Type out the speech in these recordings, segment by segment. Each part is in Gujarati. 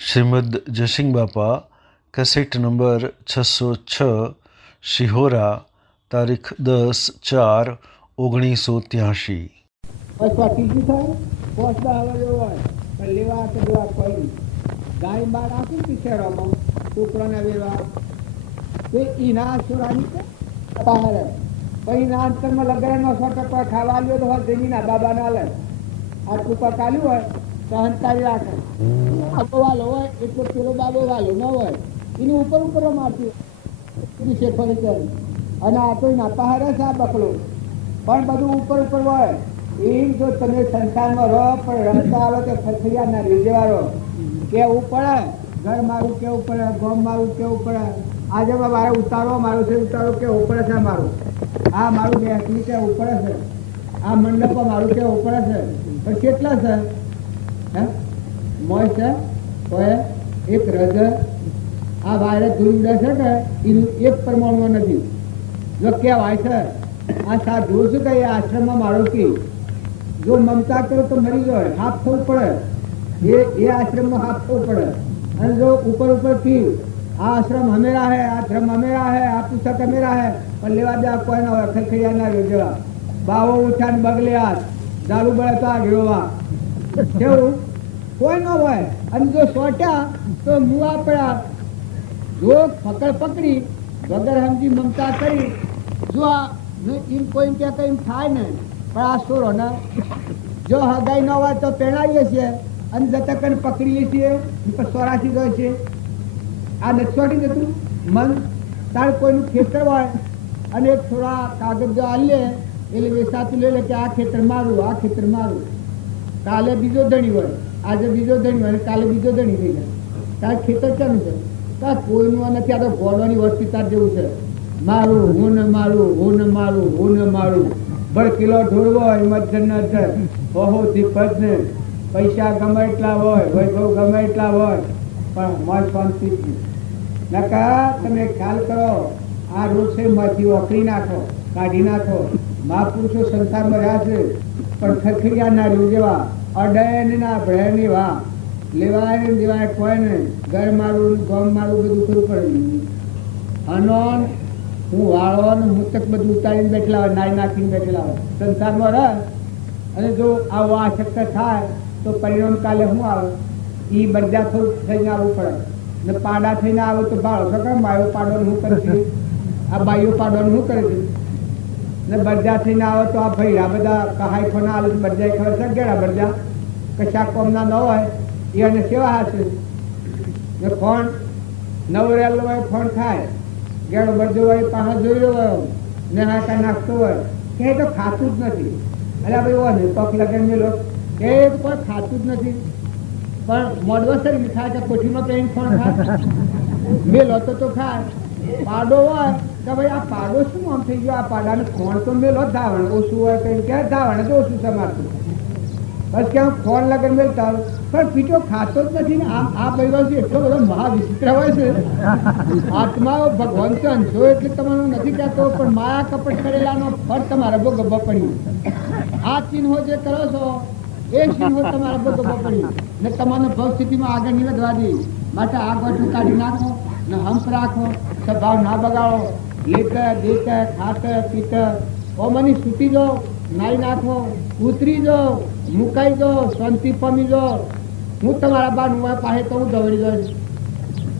શ્રીમદ જયસિંહ બાપા કેસેટ નંબર 606 શિહોરા તારીખ 10/4/1983। ગાય બાર આપી પીછેરોમાં છોકરાને વેવા તો એના સુરાની પછી નાનપણમાં લગડાનો 100% ખાવા લ્યો તો હોય જમીના બાબા ના લે આ કૃપા કાલ્યું હોય સહનકારી રાખે બાબો વાલો હોય એટલો પેલો બાબો વાલો ન હોય એની ઉપર ઉપર મારતી શેખોરી કરે અને આ તો એના પહાડે છે આ બકલો પણ બધું ઉપર ઉપર હોય એમ જો તમે સંસારમાં રહો પણ રમતા આવે તો ખરખૈયા ના રીજેવા રહો કેવું પડે ઘર મારું કેવું પડે ગોમ મારું કેવું પડે આજે મારે ઉતારો મારું છે ઉતારો કેવું પડે છે મારું આ મારું બેસી કેવું પડે છે આ મંડપ મારું કેવું પડે છે પણ કેટલા છે હે મોય છે કોઈ એક રજ આ વાયરસ ધૂળ છે કે એનું એક પરમાણુ નથી જો કહેવાય છે આ સાધુ શું કહે આશ્રમમાં મારો કી જો મમતા કરો તો મરી જાય હાફ થવું પડે એ આશ્રમમાં હાફ થવું પડે અને જો ઉપર ઉપરથી આ આશ્રમ હમેરા હે આ ધર્મ હમેરા હે આ પુસ્તક હમેરા હે પણ લેવા દેવા કોઈ ના હોય ખરખૈયા ના જેવા બાવો ઉઠા ને બગલે હાથ દારૂ બળે તો આ ઘેરોવા કેવું કોઈ ન હોય અને જો સોટ્યા તો મુવા પડ્યા જો પકડ પકડી વગર સમજી મમતા કરી જો આ એમ કોઈ કે કઈ થાય ને પણ આ સોરો ને જો હગાઈ ન હોય તો પહેણાવીએ છીએ અને જતકન પકડીએ છીએ સોરાશી ગયો છે આ નચવાટી જતું મન તાર કોઈનું ખેતર હોય અને એક થોડા કાગળ જો આલીએ એટલે વેસાતું લે કે આ ખેતર મારું આ ખેતર મારું કાલે બીજો ધણી હોય આજે બીજો ધણી હોય કાલે બીજો ધણી થઈ જાય તાર ખેતર ચાનું છે તાર કોઈનું નથી આ તો ગોળવાની વસ્તી તાર જેવું છે મારું હું ને મારું હું ને મારું હું ને મારું ભર કિલો ઢોળવો હોય મચ્છર ન છે બહુ દીપજ ને પૈસા ગમે એટલા હોય વૈભવ ગમે એટલા હોય પણ મન શાંતિ નકા તમે ખ્યાલ કરો આ રોજ છે માંથી ઓકળી નાખો કાઢી નાખો મહાપુરુષો સંસારમાં રહ્યા છે પણ ખરખરિયા ના રહ્યું જેવા અડે ને ના ભળે ને વા લેવાય ને દેવાય કોઈ ને ઘર મારું ગમ મારું બધું કરવું પડે અનોન હું વાળો ને મુક્તક બધું ઉતારીને બેઠેલા હોય નાઈ નાખીને બેઠેલા હોય સંસારમાં રહે અને જો આવો આ શક્ય થાય તો પરિણામ કાલે શું આવે એ બધા થોડું થઈને આવવું પડે ને પાડા થઈને આવે તો ભાડો સકળ બાયો પાડવાનું શું કરે છે આ બાઈઓ પાડવાનું શું કરે છે ને બરજા થઈને આવે તો આ ભાઈ આ બધા કહાઈ ખોના આવે તો બરજા ખબર છે ગેડા બરજા કશા કોમના ન હોય એ અને સેવા હશે ને ફોન નવરેલો હોય ફોન ખાય ગેડો બરજો હોય પાછા જોઈ રહ્યો હોય ને હા કાંઈ નાખતો હોય કે તો ખાતું જ નથી અરે ભાઈ હોય ને પગ લગન મેલો એ કોઈ ખાતું જ નથી પણ મોડવસર ખાય કે કોઠીમાં પહેરીને ફોન ખાય મેલો તો ખાય પાડો હોય કે ભાઈ આ પાડો શું આમ થઈ ગયો આ પાડાને ફોન તો મેલો ધાવણ ઓછું હોય કઈ કે ધાવણ તો ઓછું સમારતું બસ કે ફોન લગન મેલતા પણ પીટો ખાતો જ નથી ને આ પરિવાર એટલો બધો મહાવિચિત્ર હોય છે આત્મા ભગવાન તો અંશો એટલે તમારું નથી કહેતો પણ માયા કપટ કરેલાનો ફળ તમારે ભોગવવો પડ્યું આ ચિહ્નો જે કરો છો એ ચિહ્નો તમારે ભોગવવો પડ્યું ને તમારે ભવ સ્થિતિમાં આગળ નહીં વધવા દે માટે આ ગોઠું કાઢી નાખો ને હંપ રાખો સ્વભાવ ના બગાડો લેકર દેકર ખાતર પીતર ઓમની છૂટી જાઓ નાઈ નાખો ઉતરી જાઓ મુકાઈ જાઓ શાંતિ પામી જાઓ હું તમારા બાનું પાસે તો હું દોડી જાઉં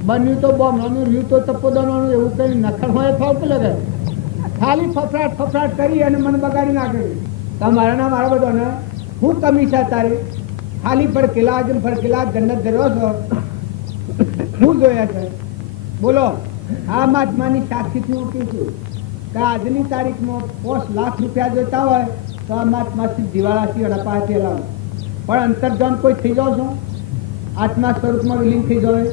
બન્યું તો બોમવાનું રહ્યું તો તપોદાનું એવું કંઈ નખર હોય ફાવતું લાગે ખાલી ફફડાટ કરી અને મને બગાડી નાખે તમારા ના મારા બધાને હું કમી છે તારે ખાલી ફડકેલા જન્નત ધર્યો છો હું જોયા છે બોલો આ મહાત્માની સાક્ષીથી હું કહું છું કે આજની તારીખમાં 5 લાખ રૂપિયા જોતા હોય તો આ મહાત્માથી દિવાળાથી અડપાથી લાવો પણ અંતર્જન કોઈ થઈ જાઓ છો આત્મા સ્વરૂપમાં વિલીન થઈ જાય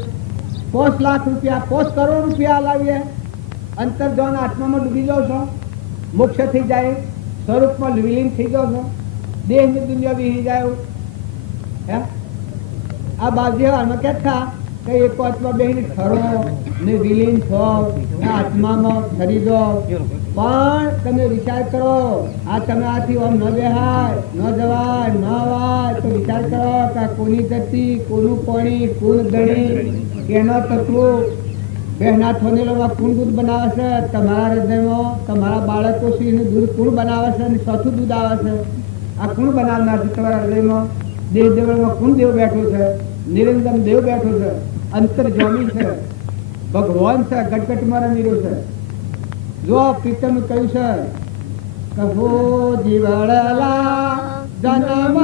5 લાખ રૂપિયા 5 કરોડ રૂપિયા લાવીએ અંતર્જન આત્મામાં ડૂબી જાઓ છો મોક્ષ થઈ જાય સ્વરૂપમાં વિલીન થઈ જાઓ છો દેહની દુનિયા વિહી જાય હે આ બાજી હાલમાં ક્યાં થા કે એકોત્માં બેહીને ઠરો ને વિલીન થો ને આત્મામાં ઠરી દો. પણ તમે વિચાર કરો, આ તમે આથી આમ ન બેહાય, ન જવાય, ન અવાય, તો વિચાર કરો કે આ કોની ગતિ, કોનું પાણી, કોણ ગણી, કેનો તત્વો બેહના થોનેલોમાં કોણ દૂધ બનાવે છે? તમારા હૃદયમાં તમારા બાળકો સિંહનું દૂધ કોણ બનાવે છે અને ચોથું દૂધ આવે છે? આ કોણ બનાવનાર છે? તમારા હૃદયમાં દેવ દેવળમાં કોણ દેવ બેઠો છે? નિરંજન દેવ બેઠો છે, અંતરજામી છે, ભગવાન છે, ગટગટમાં રમી છે. જો કીર્તન કહ્યું છે, કહો જીવડલા જન્મ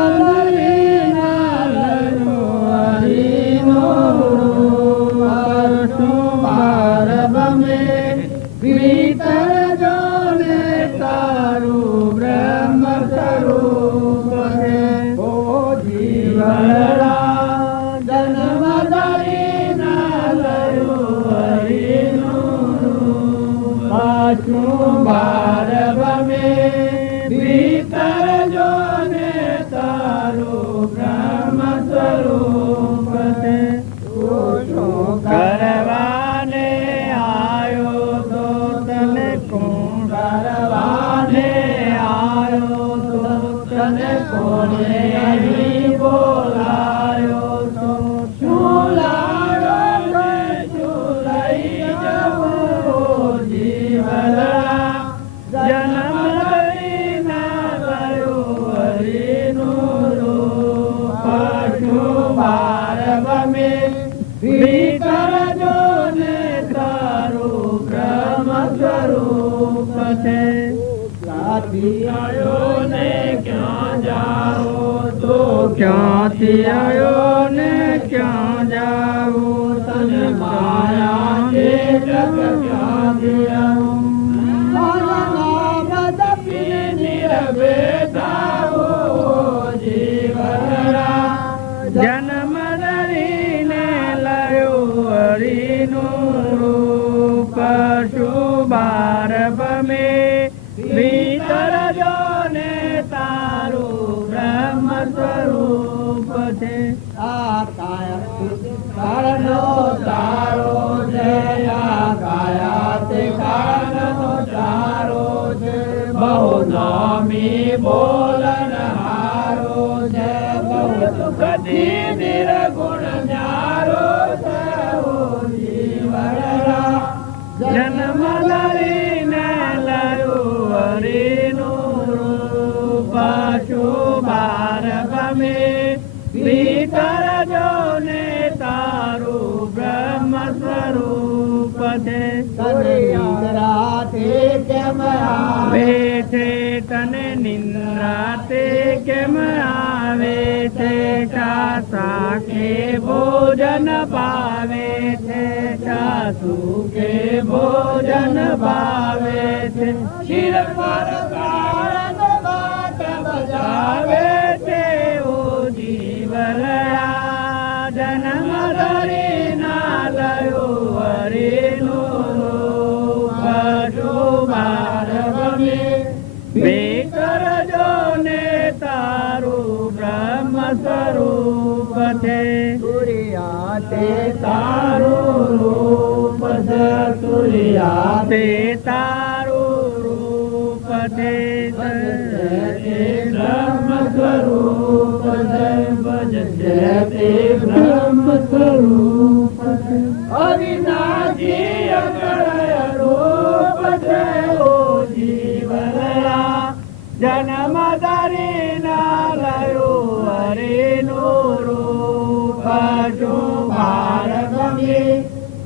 ક્યાંથી આવ્યો ને ક્યાં જાવો? તને માયા કે જગ ક્યાંથી આવું? જન્મ ધરીને લયો હરિનું રૂપ, શુભાર ભમે ભીતર જો ને તારું બ્રહ્મ સ્વરૂપ છે. આ કારણો તારો છે, આ કાયા તે કારણો તારો છે, બહુ નામી બોલન હારો છે, બહુ સુખથી નિર્ગુણ ન્યારો છે. ઓ જીવડા જન્મ ધરીને લયો હરિનું રૂપ, શુભાર ભમે ભીતર જો ને તારું બ્રહ્મ સ્વરૂપ છે. તને નિંદ્રા તે કેમ આવે છે? તને નિંદ્રા તે કેમ આવે છે? શાકે ભોજન ભાવે છે, સાસુ કે ભોજન ભાવે છે, શિર પર કારણ વાત બજાવે છે. ઓ જીવડા જન્મ ધરીના લયો હરિનું રૂપ, શુભાર ભમે ભીતર જો ને તારું બ્રહ્મ સ્વરૂપ છે. સૂર્યા તે તારું રૂપ છે, સૂર્યા તે તારું રૂપ છે, બ્રહ્મ સ્વરૂપ છે, ભજતે તે બ્રહ્મ સ્વરૂપ છે. અવિનાશી અકળય રૂપ છે. ઓ જીવડા જન્મ ધરીના લયો હરિનું રૂપ, શુભાર ભમે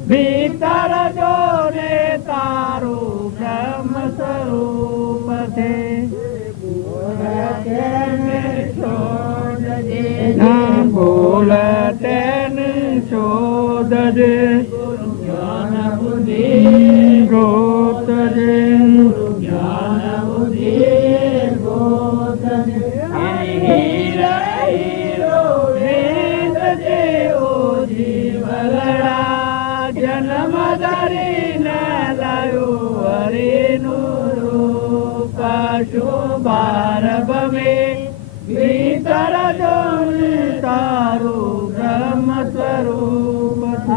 ભીતર જો ને તારું બ્રહ્મ સ્વરૂપ છે. બોલ તેને શોધજે, જ્ઞાન બુદ્ધિ ગોતજે, જ્ઞાન બુદ્ધિ ગોતજે. હીરો વેદજે. ઓ જીવડા જન્મ ધરીને લયો હરિનું રૂપ, શુભાર ભમે ભીતર જો ને તારું બ્રહ્મ સ્વરૂપ છે.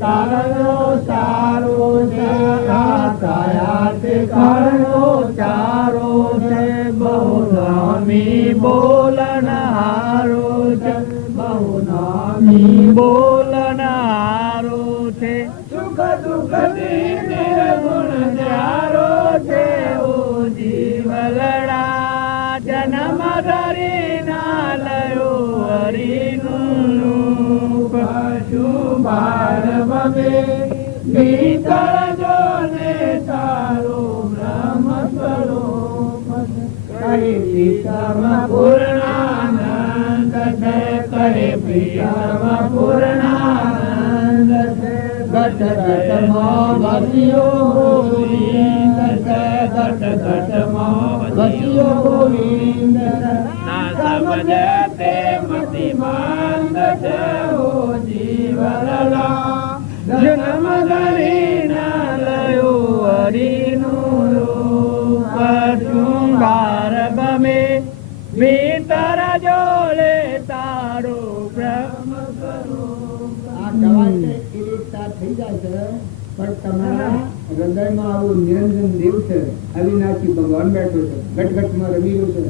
કાળનો સારો છે કાયાથી કાળનો ચારો છે બહુ નામી બોલનારો છે બહુ નામી બોલનારો છે સુખ દુઃખ નિર્ગુણ ન્યારો છે ઓ જીવલડા જન્મ ધરી ના લયો હરિનું રૂપ શું બાર બમે ભીતર જોને તારો બ્રહ્મ સ્વરૂપ કહે સીતમ પૂર્ણાનંદ છે કહે પ્રિયમ પૂર્ણાનંદ છે ઘટ ઘટમાં વસ્યો ગોવિંદ છે ઘટ ઘટમાં વસ્યો ગોવિંદ ના સમજે તે મતિમંદ છે ઓ જીવલલા જન્મ ધરી ના લયો હરિનું રૂપ શૃંગાર બમે ભીતર જોલે તારો બ્રહ્મ સ્વરૂપ. આ કહેવાય છે એ રીતના થઈ જાય છે પણ તમારા હૃદયમાં આવું નિરંજન દેવ છે અવિનાશી ભગવાન બેઠો છે ઘટઘટમાં રમી રહ્યો છે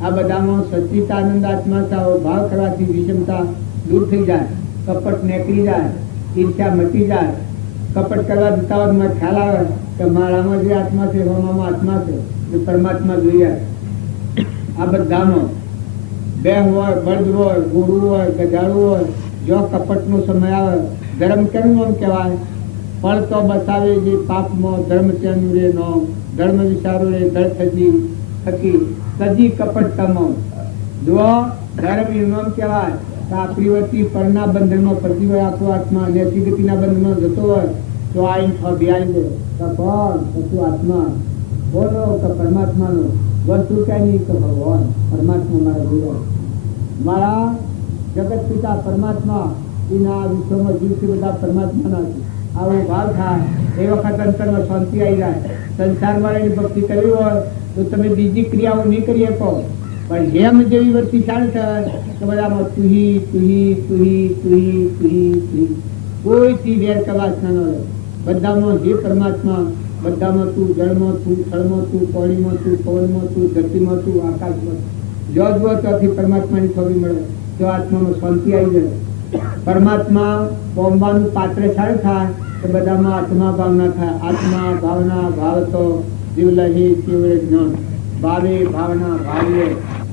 આ બધામાં સચ્ચિદાનંદ આત્મા છે ભાવ કરવાથી વિષમતા દૂર થઈ જાય કપટ નીકળી જાય ઈર્ષ્યા મટી જાય કપટ કરવા ઉતાવળમાં ખ્યાલ આવે કે મારામાં જે આત્મા છે એવામાં આત્મા છે એ પરમાત્મા જોઈએ આ બધાનો બે હોય બળદ હોય ગોળું હોય ગજાડું હોય જો કપટનો સમય આવે ધર્મ કેમ નામ કહેવાય ફળ તો બતાવે જે પાપમાં ધર્મ ત્યાંનું રે નો ધર્મ વિચારો રે ધળ થકી સજી કપટ તમો જો ધર્મ નું નામ કહેવાય આપણી વતી પરના બંધનમાં ફરતી હોય આપણો આત્મા નેચી ગતિના બંધમાં જતો હોય તો આ બિહારી દે કોણ હતું આત્મા બોલો કે પરમાત્માનો વસ્તુ કઈ નહીં કે ભગવાન પરમાત્મા મારા જીવન મારા જગત પિતા પરમાત્મા એના વિશ્વમાં જીવ છે બધા પરમાત્માના છે આવો ભાવ થાય એ વખત અંતરમાં શાંતિ આવી જાય સંસારમાં એની ભક્તિ કરવી હોય તો તમે બીજી ક્રિયાઓ નહીં કરી શકો પણ જેમ જેવી વસ્તુ ચાલે છે તો બધામાં તુહી તુહી તુહી તુહી તુહી તુહી કોઈથી વેર કવાસ ના રહે બધામાં જે પરમાત્મા બધામાં તું જળમાં તું સ્થળમાં તું પાણીમાં તું પવનમાં તું ધરતીમાં તું આકાશમાં જો જો ત્યાંથી પરમાત્માની છબી મળે તો આત્મામાં શાંતિ આવી જાય પરમાત્મા પોમવાનું પાત્ર સારું થાય તો બધામાં આત્મા ભાવના થાય આત્મા ભાવના ભાવ તો જીવલહી કેવળ જ્ઞાન ભાવે ભાવના ભાવે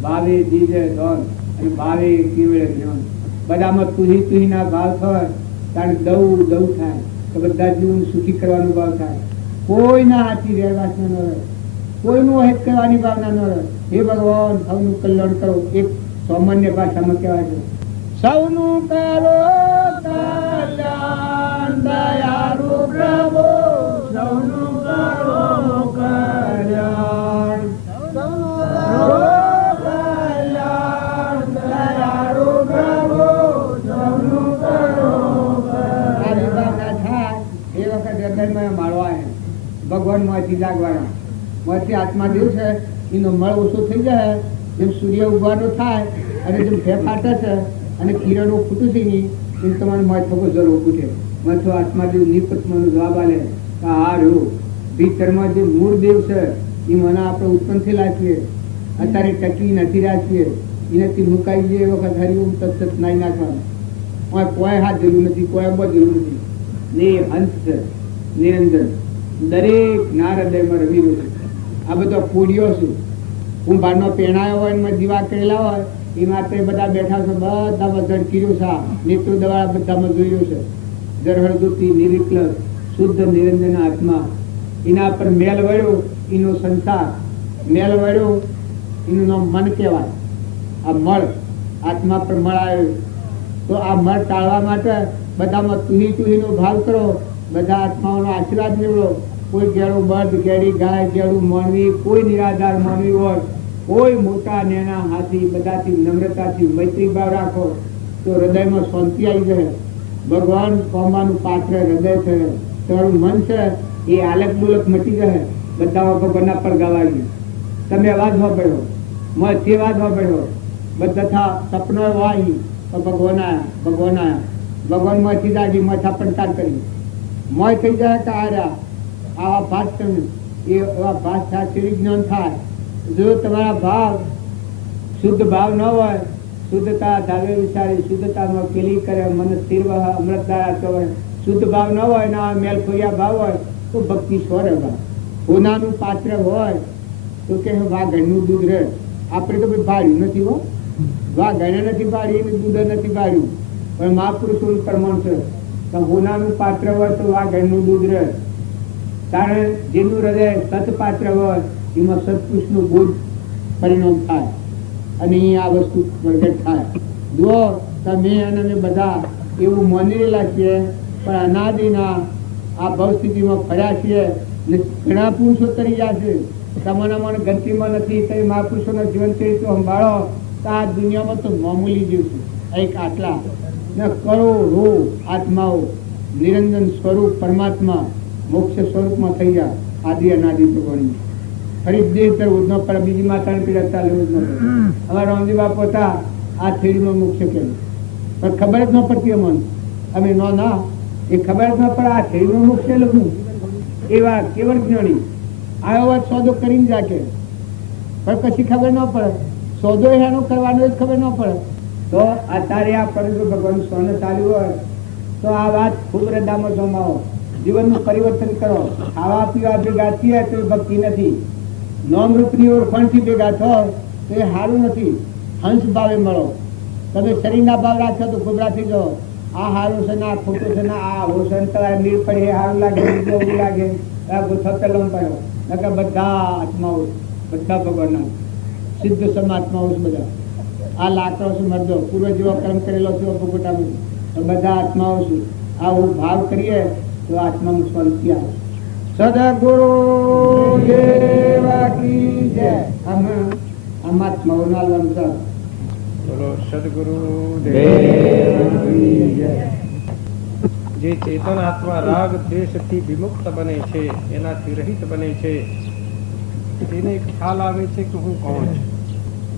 ભાવે દીજે ધોન અને ભાવે કેવળ જ્ઞાન બધામાં તુહી તુહીના ભાવ થાય કારણ દવું દવું થાય તો બધા જીવન સુખી કરવાનો ભાવ થાય કોઈના હાથી રહેવાસના ન રહે કોઈનું હિત કરવાની ભાવના ન રહે હે ભગવાન સૌનું કલ્યાણ કરો એક સામાન્ય ભાષામાં કહેવાય છે સૌનું કરો કલ્યાણ દયાળુ પ્રભુ સૌનું કરો કલ્યાણ ભગવાન માંથી લાગવાના માંથી આત્મા દેવ છે એનો મળ ઓછો થઈ જાય જેમ સૂર્ય ઉગવાનો થાય અને જેમ ફે ફાટે છે અને કિરણો ફૂટું છે નહીં એમ તમારે મધ થકો જરૂર ફૂટે મથો આત્મા દેવ નિપતમાં જવાબ આલે કે આ રહ્યો ભીતરમાં જે મૂળ દેવ છે એ મને આપણે ઉત્પન્ન થયેલા છીએ અત્યારે ટકી નથી રહ્યા છીએ એનાથી મુકાઈ જઈએ એ વખત હરિઓમ તત્ત નાઈ નાખવાનું કોઈ હાથ જરૂર નથી કોઈ બહુ જરૂર નથી ને હંસ છે નિરંજન દરેક ના હૃદયમાં રમી છે આ બધો પૂડીઓ છું હું બહારનો પહેણાયો હોય એમાં દીવા કરેલા હોય એ માત્ર બધા બેઠા છે બધામાં ઝડકીર્યો છે નેત્રો દવા બધામાં જોયું છે જરહળદુતી નિર્વિકલ શુદ્ધ નિરંજન આત્મા એના પર મેલ વળ્યો એનો સંસાર મેલ વળ્યો એનું નામ મન કહેવાય આ મળ આત્મા પર મળ આવ્યો તો આ મળ ટાળવા માટે બધામાં તુહી તુહીનો ભાવ કરો બધા આત્માઓનો આશીર્વાદ મેળવો કોઈ ગેળું બળદ ગેડી ગાય ગેળું માનવી કોઈ નિરાધાર માનવી હોય કોઈ મોટા નેના હાથી બધાથી નમ્રતાથી મૈત્રી ભાવ રાખો તો હૃદયમાં શાંતિ આવી જાય ભગવાન પામવાનું પાત્ર હૃદય છે તમારું મન છે એ આલક ડોલક મટી જાય બધામાં ભગવાનના પર ગવાઈ તમે અવાજ વાપર્યો મથી અવાજ વાપર્યો બધા સપનો વાહી તો ભગવાન આયા ભગવાન માંથી જાગી માથા પડકાર કરી મોય થઈ જાય કે આર્યા આવા ભાત તમે એવા ભાત સાચી જ્ઞાન થાય. જો તમારા ભાવ શુદ્ધ ભાવ ન હોય, શુદ્ધતા ધાવે વિચારી શુદ્ધતામાં પેલી કરે મન સ્થિર વહ અમૃતધારા ચોવે, શુદ્ધ ભાવ ન હોય ને મેલ ખોયા ભાવ હોય તો ભક્તિ સ્વર ભાવ. હોનાનું પાત્ર હોય તો કે વાહ ઘરનું દૂધ રહે. આપણે તો ભાઈ ભાડ્યું નથી હો, વાહ ઘરે નથી ભાડ્યું દૂધ નથી ભાડ્યું, પણ મહાપુરુષોનું પ્રમાણ છે તો હોનાનું પાત્ર હોય તો વાહ ઘરનું દૂધ રહે. કારણ જેનું હૃદય સતપાત્ર હોય એમાં સત્પુરુષનું બોધ પરિણામ થાય અને આ વસ્તુ પ્રગટ થાય. જુઓ તમે અને અમે બધા એવું માની રહેલા છીએ, પણ અનાદિના આ ભવસ્થિતિમાં ફર્યા છીએ ને ઘણા પુરુષો તરી ગયા છે. તમારા મને ગતિમાં નથી તો મહાપુરુષોના જીવન ચરિત્ર સંભાળો તો આ દુનિયામાં તો મામૂલી જીવ છે. એક આટલા ને કરોડો આત્માઓ નિરંજન સ્વરૂપ પરમાત્મા મોક્ષ સ્વરૂપમાં થઈ ગયા આદિ અનાદિ ભગવાન. ફરી દેહ તર ઉદનો પર બીજી માતાને પીડા લેવું જ નથી. અમારા રામજી બાપુ હતા આ થેરીમાં મોક્ષ કેમ પણ ખબર જ ન પડતી અમને. અમે ના એ ખબર જ ન પડે આ થેરીમાં મોક્ષ લખું એવા કેવળ જ્ઞાની આવ્યો વાત સોદો કરીને જાકે પણ પછી ખબર ન પડે સોદો એનો કરવાનો જ ખબર ન પડે. તો અત્યારે આ પરંતુ ભગવાન સોને ચાલ્યું હોય તો આ વાત ખૂબ હૃદયમાં જમાવો, જીવનનું પરિવર્તન કરો. ખાવા પીવા ભેગા થયા તો એ ભક્તિ નથી. નોમરૂપની ઓળખાણથી ભેગા થો તો એ સારું નથી. હંસ ભાવે મળો. તમે શરીરના ભાવ રાખો તો ખોબરા થઈ જાઓ. આ સારું છે ને આ ખોટું છે ને આ હોસંતળા નીર પડે સારું લાગે એવું લાગે આ ગુથો પેલો પડ્યો નકર બધા આત્માઓ બધા ભગવાનના સિદ્ધ સમાત્માઓ બધા આ લાકડો છે મરદો પૂર્વ જેવો કર્મ કરેલો છે ભોગવટામાં બધા આત્માઓ છે. આવું ભાવ કરીએ તો આત્મામાં શાંતિ આવે. સદગુરુ દેવા કી જય. આત્માઓ ના લંસર બોલો સદગુરુ દેવ કી જય. જે ચેતન આત્મા રાગ દ્વેષથી વિમુક્ત બને છે, એનાથી રહિત બને છે, તેને ખ્યાલ આવે છે કે હું કોણ છું.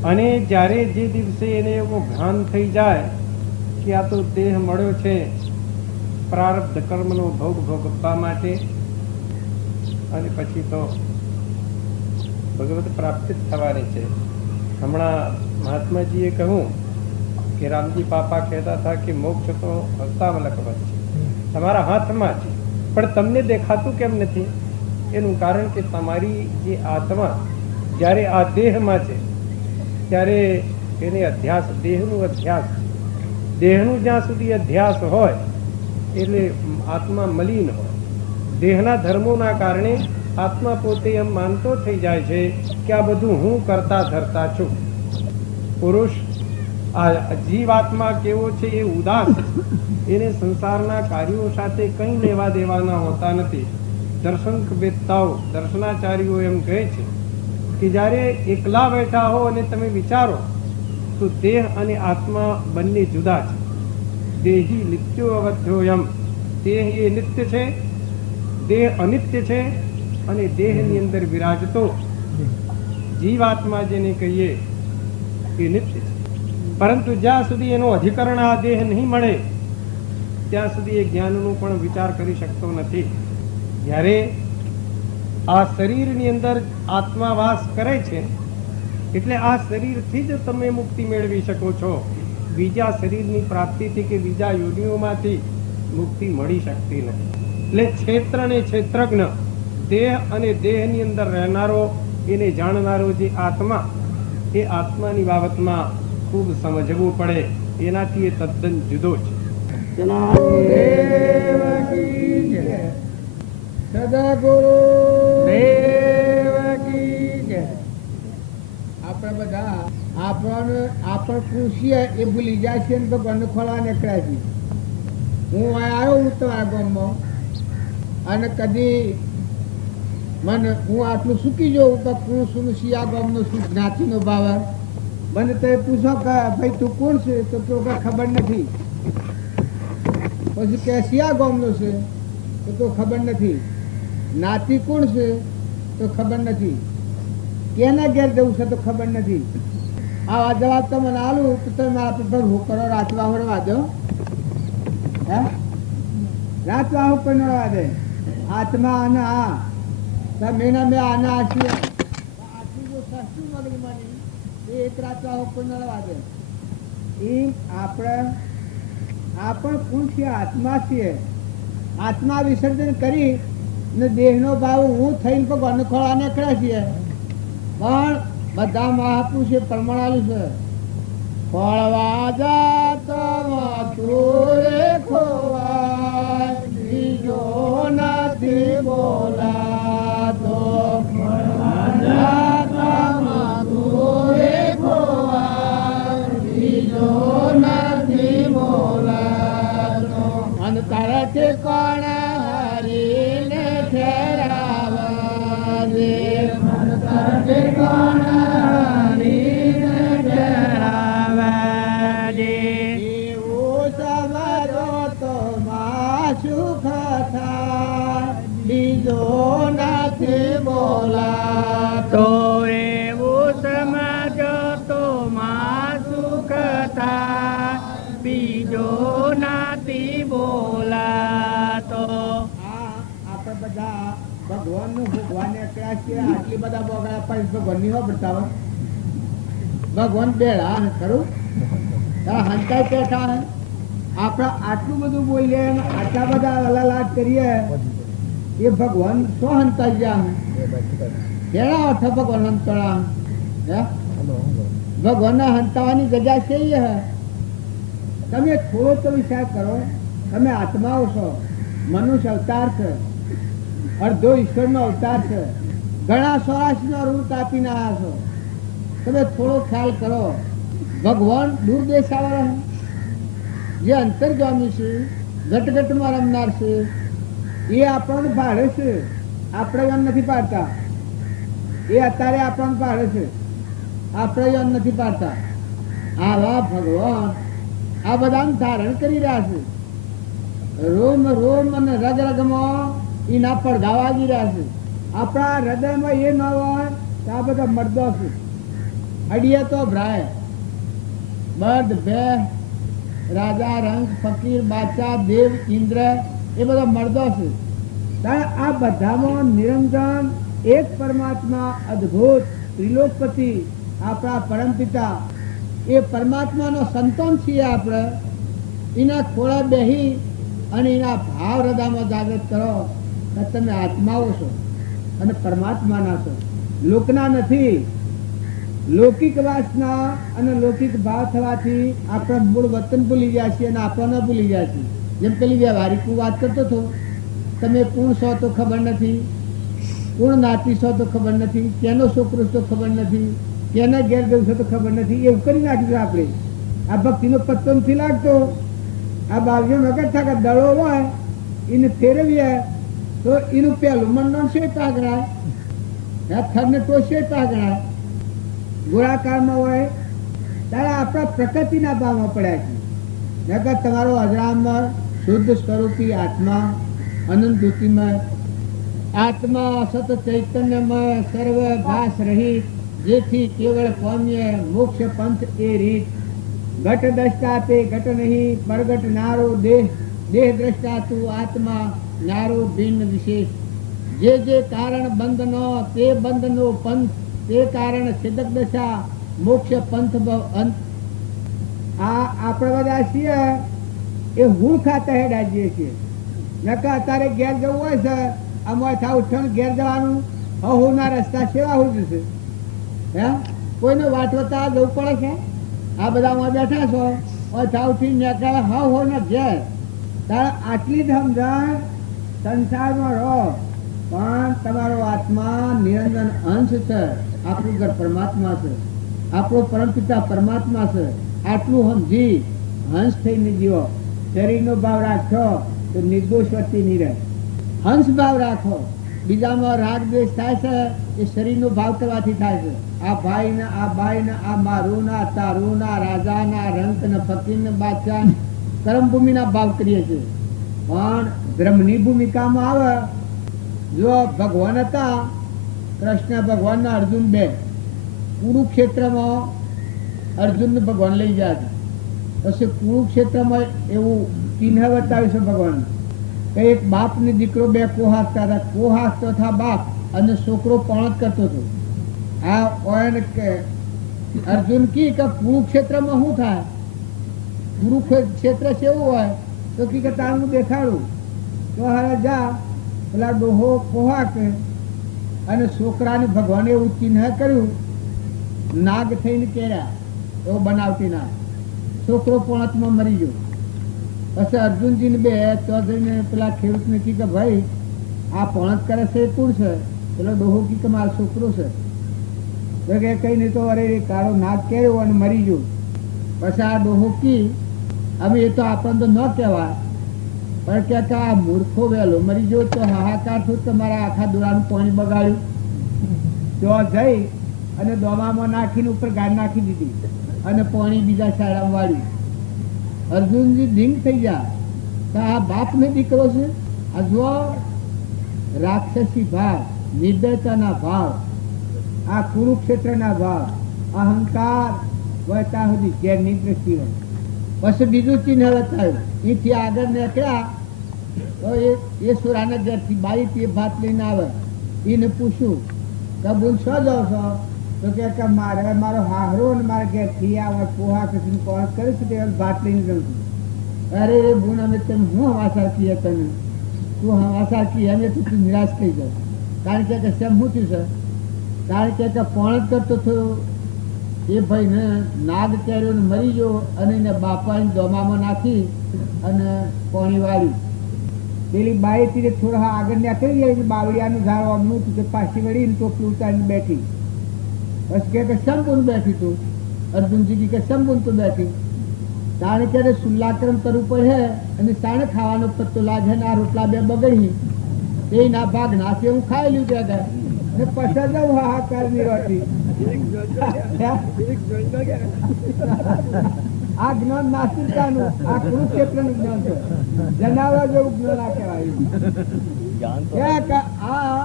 અને જ્યારે જે દિવસે એને એવું ભાન થઈ જાય કે આ તો દેહ મળ્યો છે પ્રારબ્ધ કર્મનો ભોગ ભોગવવા માટે, અને પછી તો ભગવત પ્રાપ્તિ જ થવાની છે. હમણાં મહાત્માજીએ કહ્યું કે રામજી પાપા કહેતા હતા કે મોક્ષ તો હસ્તામલકવત છે, તમારા હાથમાં છે, પણ તમને દેખાતું કેમ નથી? એનું કારણ કે તમારી જે આત્મા જ્યારે આ દેહમાં છે ત્યારે એને અધ્યાસ, દેહનું અધ્યાસ, દેહનું જ્યાં સુધી અધ્યાસ હોય એટલે આત્મા મલિન હોય. દેહના ધર્મોના કારણે આત્મા પોતે એમ માનતો થઈ જાય છે કે આ બધું હું કરતા ધરતા છું. પુરુષ આ જીવાત્મા કેવો છે એ ઉદાસ, એને સંસારના કાર્યો સાથે કંઈ લેવા દેવાના હોતા નથી. દર્શન વેદતાઓ દર્શનાચાર્યો એમ કહે છે કે જ્યારે એકલા બેઠા હો અને તમે વિચારો તો દેહ અને આત્મા બંને જુદા છે. દેહી નિત્યો અવધ્યોયમ, દેહ એ નિત્ય છે, દેહ અનિત્ય છે, અને દેહની અંદર વિરાજતો જીવાત્મા જેને કહીએ એ નિત્ય છે. પરંતુ જ્યાં સુધી એનો અધિકરણ આ દેહ નહીં મળે ત્યાં સુધી એ જ્ઞાનનો પણ વિચાર કરી શકતો નથી. જ્યારે આ શરીરની અંદર આત્મા વાસ કરે છે એટલે આ શરીરથી જ તમે મુક્તિ મેળવી શકો છો. બીજા શરીરની પ્રાપ્તિથી કે બીજા યોનિઓમાંથી મુક્તિ મળી શકતી નથી. એટલે ક્ષેત્ર અને ક્ષેત્રજ્ઞ, દેહ અને દેહની અંદર રહેનારો, એને જાણનારો જે આત્મા, એ આત્માની બાબતમાં ખૂબ સમજવું પડે. એનાથી એ તદ્દન જુદો છે. સદગુરુ દેવ કી જય. આપણે બધા આપણે પૂછીએ એ ભૂલી જાય છે ને ભગવાન ખોલા નીકળ્યા છે. હું આવ્યો હું તો આ ગામમાં અને કદી મને હું આટલું શીખી જાઉં કે હું શું શિયા ગામનો શું જ્ઞાતિનો ભાવ મને તો એ પૂછો કે ભાઈ તું કોણ છે તો કે ખબર નથી. પછી કે શિયા ગામનો છે તો ખબર નથી. નાતી કોણ છે તો ખબર નથી. કેના ઘેર જવું છે તો ખબર નથી. આ જવાબ તો મને આલું તો તમે મારા પર હું કરો રાતવા મળવા દો. હે રાત વાહુ કોઈ નડવા દે આત્મા અને આ તમે મેં આના છીએ આટલું જો સસ્તું મગજ માની એ એક રાત વાહુ કોઈ નડવા દે એ આપણે કોણ છીએ? આત્મા છીએ. આત્મા વિસર્જન કરી ને દેહનો ભાવ હું થઈને ભગવાન ખોળા નીકળ્યા છીએ. પણ બધા મહાપુરુષે પ્રમાણ આલ્યું છે. ખોળવા જાતો મથુરે ખોવાય, બીજો નથી બોલાતો. ખોળવા જાતો મથુરે ખોવાય, બીજો નથી બોલાતો. અંતરથી કોણ હરીને ઠેરાવા દે, અંતરથી કોણ હરીને ઠેરાવા દે. એવું સમજો તો માં સુખ થાય, બીજો નથી બોલાતો. એવું સમજો તો માં સુખ થાય, બીજો નથી બોલાતો. આપણે બધા ભગવાનનું ભગવાન એકલા છીએ. આટલી બધા બોગડા પાડી ભગવાન ની બતાવો. ભગવાન બેડા ખરું હંતાઈ બેઠા હે. આપણે આટલું બધું બોલીએ આટલા બધા અલાલાટ કરીએ એ ભગવાન શું હંતાઈ ગયા? કેળા અર્થ ભગવાન હંતળા હે? ભગવાન હંતાવાની જગ્યા છે. તમે થોડો તો વિચાર કરો. તમે આત્માઓ છો. મનુષ્ય અવતાર છે, અડધો ઈશ્વરનો અવતાર છે. ઘણા 84નો રૂપ કાપીને આવ્યા છો. તમે થોડો ખ્યાલ કરો. ભગવાન દૂર દેશાવાળા જે અંતર્ગામી છે, ઘટઘટમાં રમનાર છે, એ આપણને ભાડે છે. આપણે એમ નથી પાડતા. એ અત્યારે આપણને ભાડે છે. આપણે એમ નથી પાડતા. આવા ભગવાન આ બધાને ધારણ કરી રહ્યા છે. રોમ રોમ અને રગ રગમાં એના પડઘા વાગી રહ્યા છે. આપણા હૃદયમાં એ ન હોય તો આ બધા મર્દો છે. અડીએ તો ભ્રાય, બર્દ, બે, રાજા, રંગ, ફકીર, બાદશાહ, દેવ, ઇન્દ્ર એ બધા મર્દો છે. આ બધામાં નિરંજન એક પરમાત્મા અદ્ભુત ત્રિલોકપતિ આપણા પરમપિતા એ પરમાત્માનો સંતાન છીએ. આપણે એના ખોળા બેહી અને એના ભાવ હૃદયમાં જાગૃત કરો કે તમે આત્માઓ છો અને પરમાત્માના છો. લોકના નથી. લૌકિક વાસના અને લૌકિક ભાવ થવાથી આપણે મૂળ વતન ભૂલી જાય છે અને આપણને ભૂલી જાય છે. જેમ પેલી વ્યવહારિક વાત કરતો હતો, તમે કોણ છો તો ખબર નથી, કોણ નાતી છો તો ખબર નથી, કેનો છોકરો તો ખબર નથી, કેના ઘેર જવું છે તો ખબર નથી. એવું કરી નાખ્યું આપણે. આ ભક્તિનો પત્તો નથી લાગતો. આ બાવજો નગર થાય કે દડો હોય એને ફેરવીએ તો એનું પહેલું મંડળ શેટા ગણાય, થરને ટોચ શેટા ગણાય. ગોળાકારમાં હોય ત્યારે આપણા પ્રકૃતિના ભાવમાં પડ્યા છે. નગર તમારો અજરામર શુદ્ધ સ્વરૂપી આત્મા અનંત જ્યોતિમય આત્મા સત ચૈતન્યમય સર્વ ભાસ રહી, જેથી કેવળ પામ્ય મોક્ષ પંથ એ રીત. ઘટ દ્રષ્ટા તે ઘટ નહીં, પરગટ નારો દેહ, દેહ દ્રષ્ટા તું આત્મા નારો ભિન્ન વિશેષ. જે જે કારણ બંધનો તે બંધનો પંથ, તે કારણ સિદ્ધક દશા મોક્ષ પંથ અંત. આ આપણે બધા છીએ એ હું ખાતા હેડા જઈએ છીએ. નકા અત્યારે ઘેર જવું હોય છે, આમાં ઉઠણ ઘેર જવાનું હના રસ્તા સેવા હું જશે. હે કોઈને વાટવતા જવું પડે છે. આ બધા બેઠા છો થાવથી નીકળે હો ને ઘેર. તારે આટલી જ સમજણ સંસારમાં રહો. પણ તમારો આત્મા નિરંજન અંશ છે. આપણું ઘર પરમાત્મા છે. આપણો પરમપિતા પરમાત્મા છે. આટલું સમજી હંસ થઈને જીવો. શરીરનો ભાવ રાખશો તો નિર્દોષ વર્તી નહીં રહે. હંસ ભાવ રાખો. બીજામાં રાગ દ્વેષ થાય છે એ શરીરનો ભાવ કરવાથી થાય છે. આ ભાઈ ને આ બાઈ ને આ મારું ના તારું ના રાજા ના રંક ને ફકીર ને બાદશાહ કર્મભૂમિના ભાવ કરીએ છીએ. પણ બ્રહ્મની ભૂમિકામાં આવે. જો ભગવાન હતા કૃષ્ણ ભગવાન ના અર્જુન બે કુરુક્ષેત્રમાં અર્જુન ભગવાન લઈ જાય. પછી કુરુક્ષેત્રમાં એવું ચિહ્ન બતાવ્યું છે ભગવાન કે એક બાપ ને દીકરો બે કોહાસતા હતા. કોહાસતો થા બાપ અને છોકરો પણ જ કરતો હતો. આ ઓયન કે અર્જુન કી કે કુરુક્ષેત્રમાં શું થાય? કુરુક્ષેત્ર કેવું હોય તો કે તાર હું દેખાડું. તો હવે જા પેલા ડોહો કોહા કે અને છોકરાને ભગવાને એવું ચિહ્ન કર્યું, નાગ થઈને કેર્યા એવો બનાવતી નાગ. છોકરો પોણતમાં મરી ગયો. પછી અર્જુનજીને બે તો જઈને પેલા ખેડૂતને કી કે ભાઈ આ પોણત કરે છે એ કોણ છે? પેલો ડોહો કી કે મારો છોકરો છે. તો કે કઈ નહીં તો અરે કાળો નાગ કેર્યો અને મરી ગયો. પછી આ ડોહો કી અમે એ તો આપણને તો ન કહેવાય, પણ કે આ મૂર્ખો વહેલો મરી ગયો તો હાહાકાર થયું, તમારા આખા દોરાનું પાણી બગાડ્યું. તો જઈ અને દોમામાં નાખીને ઉપર ગાડ નાખી દીધી અને પાણી બીજા શાળામાં વાળ્યું. અર્જુનજી ધીંગ થઈ ગયા તો આ બાપ ને દીકરો છે. આ જો રાક્ષસી ભાવ, નિર્દયતાના ભાવ, આ કુરુક્ષેત્રના ભાવ, અહંકાર વતા સુધી ઘેરની દ્રષ્ટિ હોય. પછી બીજું ચિહ્ન બતાવ્યું. એથી આગળ નીકળ્યા તો એ સુરાના ઘેરથી બાઈ તે ભાત લઈને આવે. એને પૂછ્યું કે બોલ શું જાઓ છો? તો કે મારે મારો હાહરો અને મારા ઘેરથી આવે પોહા કશું કોણ કરે છે તે ભાત લઈને જઉં છું. અરે રે બોન અમે તમે હું હવાસાર કીએ તમે તું હવાસાર કીએ અમે તું નિરાશ થઈ જાય. કારણ કે શેમ શું થયું છે? કારણ કે પણ જ કરતો થયો એ ભાઈને નાગ કેર્યો ને મરી ગયો અને એને બાપાની દોમામાં નાખી અને પાણી વાળ્યું. પેલી બાઈ તીરે થોડા આગળ નીકળી ગઈ, બાવળિયાનું ઝાડ અમનું હતું, પાછી વળીને ટોપલું ઉતારીને બેઠી. પછી કે શંભુન બેઠી તું? અર્જુનજી કે શંભુન તું બેઠી? તાણે ક્યારે સુલ્લાક્રમ કરવું પડે અને તાણે ખાવાનો પત્તો લાગે ને આ રોટલા બે બગડી એ ના ભાગ નાખે હું ખાઈ લીધું ત્યાં અને પછી જાઉં હાહાકાર નિરોધી. આ જ્ઞાન નાસ્તિકતાનું, આ કુરુક્ષેત્રનું જ્ઞાન છે. જનાવર જેવું જ્ઞાન આ કહેવાય. આ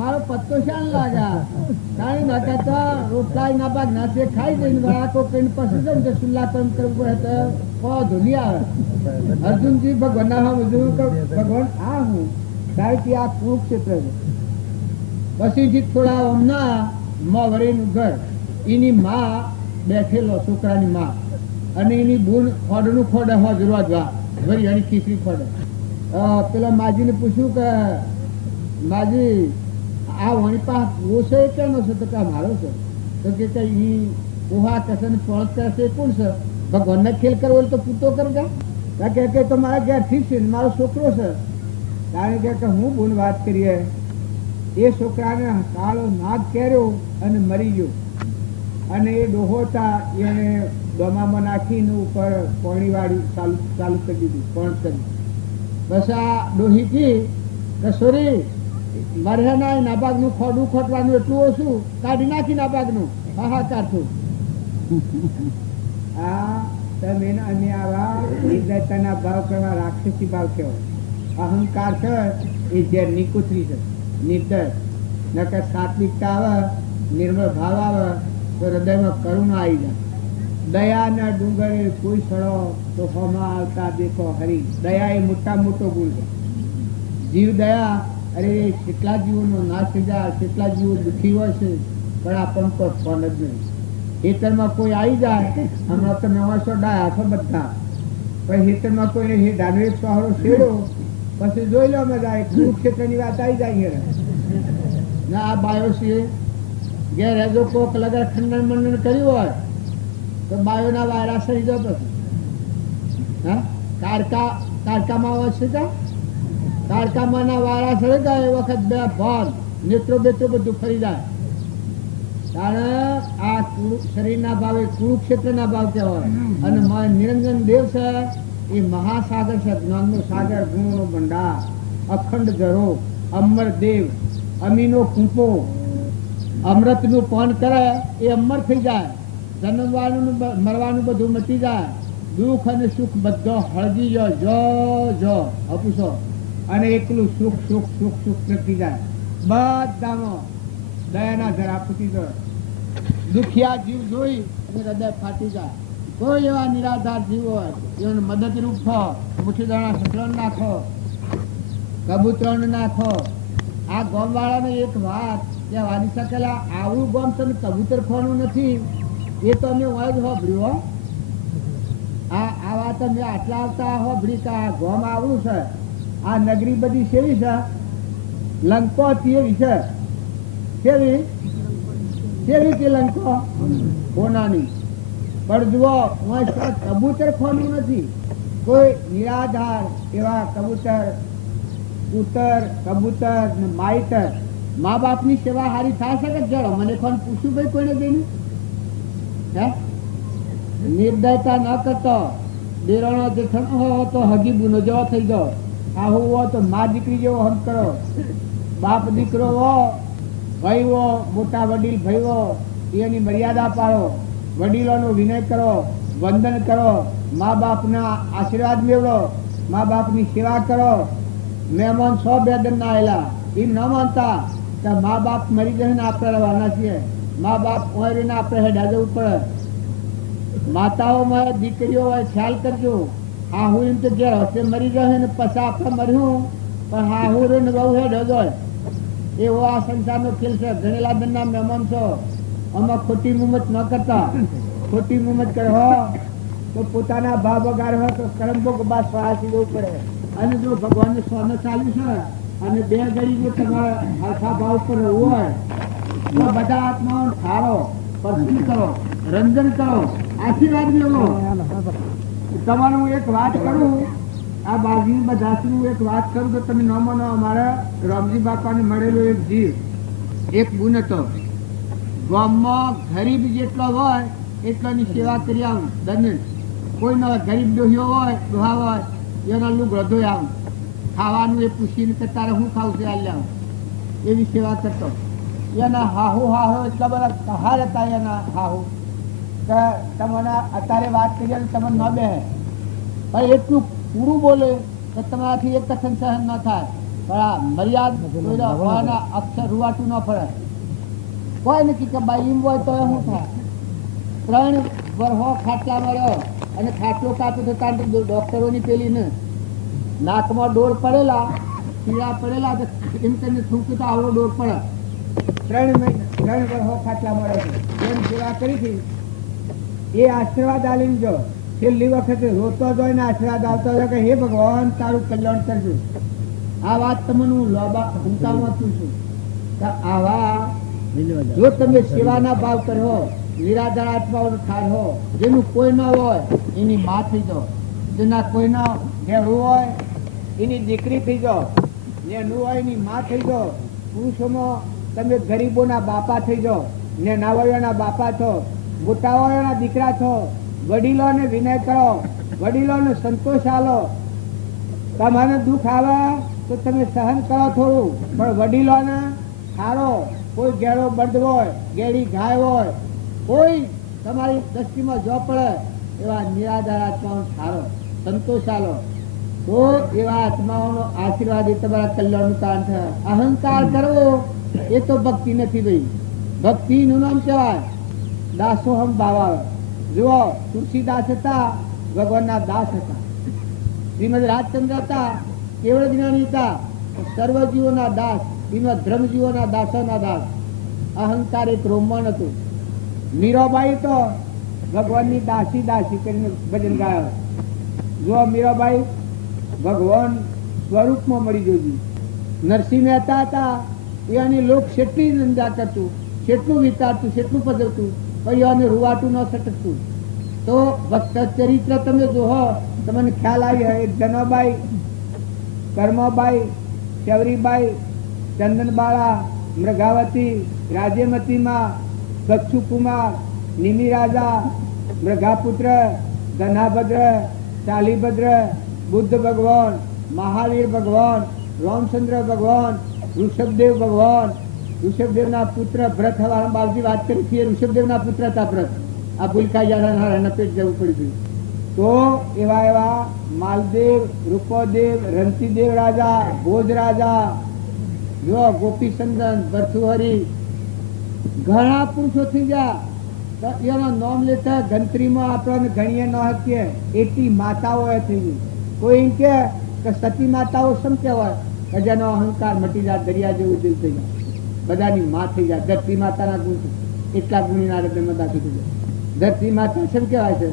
મારો પત્તો શાન લાગ્યા કારણ નતા રોટલા ના ભાગ નાસે ખાઈ જઈને વળાકો કરીને પછી જવું છે સુલ્લાપન કરવું પડે તો ધોની આવે. અર્જુનજી ભગવાન ના ભગવાન આ હું કારણ કે આ કુરુક્ષેત્ર છે. પછીથી થોડા હમણાં વરેનું ઘર, એની માં બેઠેલો છોકરાની માં અને એની બૂન ખોડનું ખોડે હોજરવા જવા વરી એની ખીચડી ખોડે. પેલા માજીને પૂછ્યું કે માજી આ વણી પા ઓછો એ કેનો છે? તો કે મારો છે. તો કે ઈ ઓહા કસન પહોંચ કરશે કોણ છે? ભગવાનને ખેલ કરવો તો પૂતો કરતા કે તો મારા ઘેર ઠીક છે મારો છોકરો છે. કારણ કે હું બૂન વાત કરીએ એ છોકરાને કાળો નાગ કેર્યો અને મરી ગયો અને એ ડોહોતા એને દોમામાં નાખીને ઉપર પાણી વાળી ચાલુ કરી દીધું પણ કરી. બસ આ ડોહી કી સોરી મારે ના નાબાગનું ખોડું ખોટવાનું એટલું ઓછું કાઢી નાખી નાબાગનું હાહાકાર થયું. આ તમે અને આવા નિર્દયતાના ભાવ કરવા રાક્ષસી ભાવ કહેવાય. અહંકાર છે એ ઝેરની કૂતરી છે. નિર્દય નકર સાત્વિકતા આવે, નિર્મળ ભાવ આવે તો હૃદયમાં કરુણા આવી જાય. દયાના ડુંગરે કોઈ સડો તો હોમાં આવતા દેખો હરી. દયા એ મોટા મોટો ગુણ છે. જીવ દયા, અરે કેટલા જીવોનો નાશ થઈ જાય, કેટલા જીવો દુઃખી હોય છે પણ આપણને કોઈ ફોન જ નહીં. હેતરમાં કોઈ આવી જાય, હમણાં તો 900 ડાયા છો બધા, પણ હેતરમાં કોઈને ડાનો એક સહારો છેડો પછી જોઈ લો મજા આવે. કુરુક્ષેત્રની વાત આવી જાય ના આ બાયો છે ઘેર જો કોક લગા ખંડન મંડન કર્યું હોય તો બાયોના વાયરા સરી જાવ. પછી હા કારકામાં હોય છે ત્યાં કારકામાં ના વાયરા સરી જાય એ વખત બે ભાગ નેત્રો બેત્રો બધું ફરી જાય. કારણ આ શરીરના ભાવે કુરુક્ષેત્રના ભાવ કહેવાય. અને નિરંજન દેવ છે એ મહાસાગર છે, જ્ઞાનનો સાગર, ગુણોનો ભંડાર, અખંડ જરો, અમર દેવ, અમીનો કૂપો, અમૃતનું પાન કરે એ અમર થઈ જાય. જન્મવાનું મરવાનું બધું મટી જાય. દુઃખ અને સુખ બધો હળગી જો અપૂછો અને એકલું સુખ સુખ સુખ સુખ પ્રગટી જાય. બધામાં દયાના જરા ફૂટી જાય. દુખિયા જીવ જોઈ અને હૃદય ફાટી જાય. કોઈ એવા નિરાધાર જીવ હોય એને મદદરૂપ થો, મુઠ્ઠીદાણા સસરાને નાખો, કબૂતરોને નાખો. આ ગોમવાળાને એક વાત કે વાલી શકેલા આવું ગોમ તમે કબૂતર ખોવાનું નથી એ તો અમે હોય જ હોભર્યું. આ વાત અમે આટલા આવતા હોભરી કે આ ગોમ આવું છે. આ નગરી બધી કેવી છે? લંકો તેવી છે. કેવી કેવી કે લંકો કોનાની. પણ જુઓ કબૂતર ખોવાનું નથી. કોઈ નિરાધાર એવા કબૂતર, કૂતર, કબૂતર ને માઈતર મા બાપની સેવા હારી થાય શકે? જરો મને કોણ પૂછ્યું ભાઈ કોઈને દઈને? હે નિર્દયતા ન કરતો. દેરાણો જેઠાણો હોય તો હગી બુનો જેવો થઈ ગયો. આહુ હોય તો મા દીકરી જેવો હમ કરો. બાપ દીકરો હો, ભાઈ હો, મોટા વડીલ ભાઈ હો, એની મર્યાદા પાડો. વડીલોનો વિનય કરો, વંદન કરો, મા બાપના આશીર્વાદ મેળવો, મા બાપની સેવા કરો. મહેમાન 100 2 ના આવેલા એમ ન માનતા કે મા બાપ મરી જશે ને આપણે રહેવાના છીએ. મા બાપ ઓરીને આપણે હેડા જવું પડે. માતાઓ મારે દીકરીઓ હોય ખ્યાલ કરજો. હાહુ એમ તો ઘેર હશે મરી જશે ને પછી આપણે મર્યું પણ હાહુ ને બહુ હેડ હોય એવો આ સંસારનો ખેલ છે. ગણેલા બેનના મહેમાન છો, આમાં ખોટી મુમત ન કરતા. ખોટી મુમત કરો તો પોતાના ભાવ વગાડ હોય તો કરમભોગ બાદ સ્વાસી જવું પડે. અને જો ભગવાનને સોનું ચાલ્યું છે અને 2 ઘડી જો તમારા હરખા ભાવ પર હોય તો બધા આત્માઓ ઠારો, પસંદ કરો, રંજન કરો, આશીર્વાદ મેળવો. તમારું હું એક વાત કરું, આ બાજુ બધાનું એક વાત કરું તો તમે ન માનો. અમારા રામજી બાપાને મળેલો એક જીવ, એક ગુણ હતો. ગામમાં ગરીબ જેટલો હોય એટલાની સેવા કરી આવું. દરમિયાન કોઈ ન ગરીબ ડોહીઓ હોય, ડોહા હોય, એના લુગડો ધોઈ આવું. ખાવાનું એ પૂછીને કે તારે હું ખાવું છે આ આવું. એવી સેવા કરતો. એના હાહુ એટલા બધા કહાર હતા એના હાહુ કે તમને અત્યારે વાત કરીએ તમને ન બે પણ એટલું પૂરું બોલે કે તમારાથી એક કથન સહન ન થાય. પણ આ મર્યાદા અક્ષર રૂવાટું ન પડે. કોઈ નથી કે ભાઈ એમ હોય તો શું થાય? 3 વર્ષો ખાટલા મળ્યો અને ખાટલો કાપ્યો તો ત્યાં ડોક્ટરોની પેલી ને નાકમાં ડોર પડેલા, પીળા પડેલા તો એમ કરીને થૂંક્યું તો આવડો ડોર પડે. 3 વર્ષો ખાટલા મળ્યો એમ સેવા કરી હતી. એ આશીર્વાદ આલીને જો છેલ્લી વખતે રોતો જોઈને આશીર્વાદ આવતો હતો કે હે ભગવાન તારું કલ્યાણ કરજો. આ વાત તમને હું લોબા હંતામાં આપું છું કે આવા જો તમે સેવાના ભાવ કરો, નિરાધાર આત્માઓનો ઠાર હો, જેનું કોઈ ન હોય એની મા થઈ જાઓ, જેના કોઈના ઘેરું હોય એની દીકરી થઈ જાઓ, જેનું હોય એની મા થઈ જાઓ. પુરુષોમાં તમે ગરીબોના બાપા થઈ જાઓ ને નાવડીઓના બાપા છો, મોટાઓના દીકરા છો. વડીલોને વિનય કરો, વડીલોને સંતોષ આલો. તમારે દુઃખ આવે તો તમે સહન કરો થોડું, પણ વડીલોને સારો. કોઈ ગેળો બળદ હોય, ગેડી ગાય હોય, કોઈ તમારી દ્રષ્ટિમાં જો પડે એવા નિરાધાર આત્માઓનો સારો સંતોષ આલો તો એવા આત્માઓનો આશીર્વાદ એ તમારા કલ્યાણનું કારણ થાય. અહંકાર કરવો એ તો ભક્તિ નથી ભાઈ. ભક્તિનું નામ કહેવાય દાસોહમ ભાવ આવે. જુઓ તુલસીદાસ હતા, ભગવાનના દાસ હતા. શ્રીમદ રાજચંદ્ર હતા, કેવળ જ્ઞાની હતા, સર્વજીવોના દાસ. શ્રીમદ ધર્મજીવોના દાસોના દાસ. અહંકાર એક રોમન હતું. મીરાબાઈ તો ભગવાનની દાસી દાસી કરીને ભજન ગાયો. જો મીરાબાઈ ભગવાન સ્વરૂપમાં મળી જોજી. નરસિંહ મહેતા હતા, એની લોક કેટલી નિંદા કરતું, કેટલું વિચારતું, કેટલું પધરતું, પણ એને રૂવાટું ન સટકતું. તો ભક્ત ચરિત્ર તમે જોહો તમને ખ્યાલ આવી હોય. જનોબાઈ, કર્મબાઈ, ચવરીબાઈ, ચંદનબાળા, મૃગાવતી, રાજ્યમતીમાં, કચ્છુકુમાર, નિમિ રાજા, મૃગાપુત્ર, ધનાભદ્ર, શાલીભદ્ર, બુદ્ધ ભગવાન, મહાવીર ભગવાન, રામચંદ્ર ભગવાન, ઋષભદેવ ભગવાન, ઋષભદેવના પુત્ર ભરત. હવા બાપજી વાત કરી હતી, ઋષભદેવના પુત્ર હતા ભરત. આ ભૂલકા યાદ પેટ જવું પડ્યું. તો એવા એવા માલદેવ, રૂપોદેવ, રંતીદેવ રાજા, ભોજ રાજા, જો ગોપીચંદન, ભરથુહરી, ઘણા પુરુષો થઈ ગયા. તો એનો નામ લેતા ગણતરીમાં આપણને ગણીએ ન શકીએ એટલી માતાઓ થઈ ગઈ. કોઈ એમ કે સતી માતાઓ શમ કહેવાય કે જેનો અહંકાર મટી જાય, દરિયા જેવું દિલ થઈ જાય, બધાની માં થઈ જાય. ધરતી માતાના ગુણ એટલા ગુણીના હૃદયમાં દાખી થઈ જાય. ધરતી માતા શમ કહેવાય છે?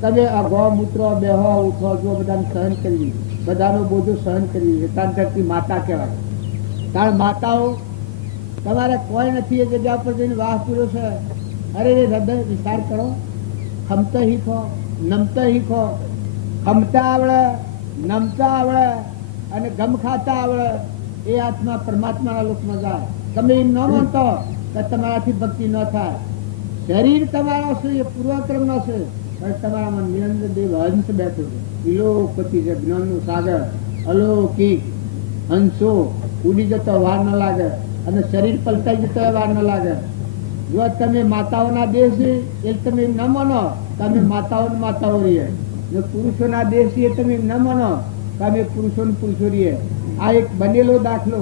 તમે આ ગૌમૂત્રો બેહો ઉઠો જો બધાને સહન કરી, બધાનો બોજો સહન કરી, તાર ધરતી માતા કહેવાય. કારણ માતાઓ તમારે કોઈ નથી એ જગ્યા પર જઈને વાહ પૂર્યો છે. અરે એ હૃદય વિચાર કરો, ખમતા શીખો, નમતા શીખો. ખમતા આવડે, નમતા આવડે અને ગમ ખાતા આવડે એ આત્મા પરમાત્માના લોકમાં જાય. તમે એમ ન માનતો તો તમારાથી ભક્તિ ન થાય. શરીર તમારો છે એ પૂર્વક્રમનો છે, પણ તમારામાં નિરંજન દેવ હંસ બેઠો છે. વિલોપતિ છે, જ્ઞાનનું સાગર, અલૌકિક હંસો. ઉડી જતો વાર ન લાગે અને શરીર પલટાઈ જતો વાર ન લાગે. જો તમે માતાઓના દેહ છે એ તમે એમ ન માનો, તમે માતાઓ રહીએ. જો પુરુષોના દેહ છે એ તમે એમ ન માનો, તમે પુરુષો રહીએ. આ એક બનેલો દાખલો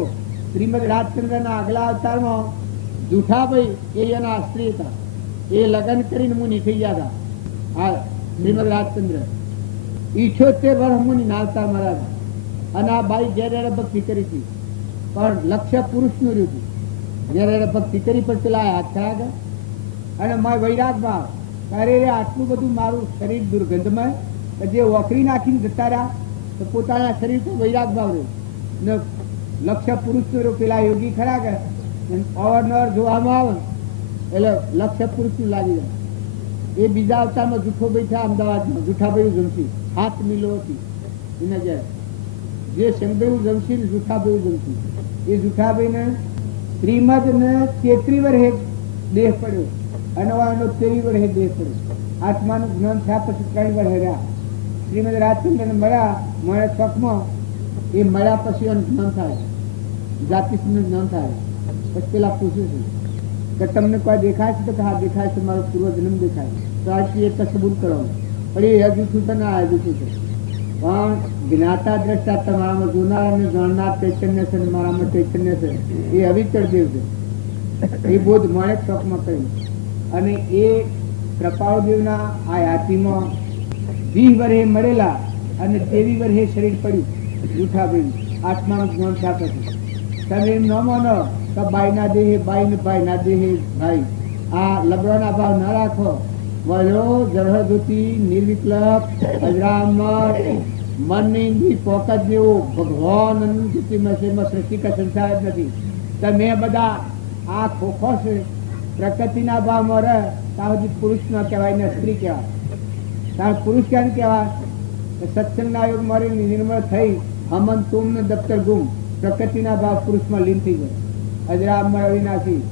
શ્રીમદ રાજચંદ્રના આગલા અવતારમાં જુઠાભાઈ એ એના સ્ત્રી હતા. એ લગ્ન કરીને મુનિ થઈ ગયા હતા. હા, શ્રીમદ રાજચંદ્ર 78 વર્ષ મુનિ નાવતા મારા હતા. અને આ બાઈ ઘેર ભક્તિ કરી હતી, પણ લક્ષ્ય પુરુષનું રહ્યું હતું. જયારે ભક્તિ કરી પણ પેલા હાથ ખરાબ અને મારા વૈરાગમાં અરે આટલું બધું મારું શરીર દુર્ગંધમય, જે ઓકરી નાખીને જતા રહ્યા તો પોતાના શરીર તો વૈરાગ ભાવ રહ્યો ને લક્ષ્ય પુરુષનું રહ્યું. પેલા યોગી ખરા કે અવારનવાર જોવામાં આવે એટલે લક્ષ્ય પુરુષનું લાગી જાય. એ બીજા અવતારમાં જૂઠો ભાઈ થયા અમદાવાદમાં. જૂઠાભાઈ જમશી 7 મિલો હતી એના ઘેર. જે શંકરભાઈ જમશી ને જૂઠાભાઈ જમશી. એ જૂઠાભાઈને શ્રીમદ ને 33 વર્ષે દેહ પડ્યો અને એનો 23 વર્ષે દેહ પડ્યો. આત્માનું જ્ઞાન થયા પછી 3 વર્ષે રહ્યા. શ્રીમદ રાજચંદ્ર ને મળે ચોકમાં. એ મળ્યા પછી એનું જ્ઞાન થાય, જાતિનું જ્ઞાન થાય. પછી પેલા પૂછ્યું છે કે તમને કોઈ દેખાય છે? તો કે હા દેખાય છે, મારો પૂર્વજન્મ દેખાય. તો આજથી એ કસબૂલ કરો. પણ એ જૂઠું તો ના જૂઠું છે. પણ જ્ઞાતા દ્રષ્ટા તમારામાં જોનાર અને જાણનાર ચૈતન્ય છે, મારામાં ચૈતન્ય છે. એ અવિચળ દેવ છે. એ બોધ મળે ચોકમાં કહ્યું. અને એ કૃપાળદેવના આ હાથીમાં 20 વર્ષે મળેલા અને 23 વર્ષે શરીર પડ્યું. જૂઠાભાઈ આત્માનું જ્ઞાન થયા પછી. તમે એમ ન માનો તો બાઈના દેહે બાઈ ને ભાઈના દેહે ભાઈ. આ લબડાના ભાવ ન રાખો. વયો જરહદુતી નિર્વિકલ્પ અજરામર મનની પોકત જેવો ભગવાન સૃષ્ટિ કા સંસાર જ નથી. તમે બધા આ ખોખો છે પ્રકૃતિના ભાવમાં રહે ત્યાં સુધી પુરુષ ન કહેવાય ને સ્ત્રી કહેવાય. કારણ પુરુષ ક્યાં કહેવાય? સત્સંગના યોગ મારી નિર્મળ થઈ હમન તુમ ને દફતર ગુમ. પ્રકૃતિના ભાવ પુરુષમાં લીન થઈ જાય. અજરા અમર અવિનાશી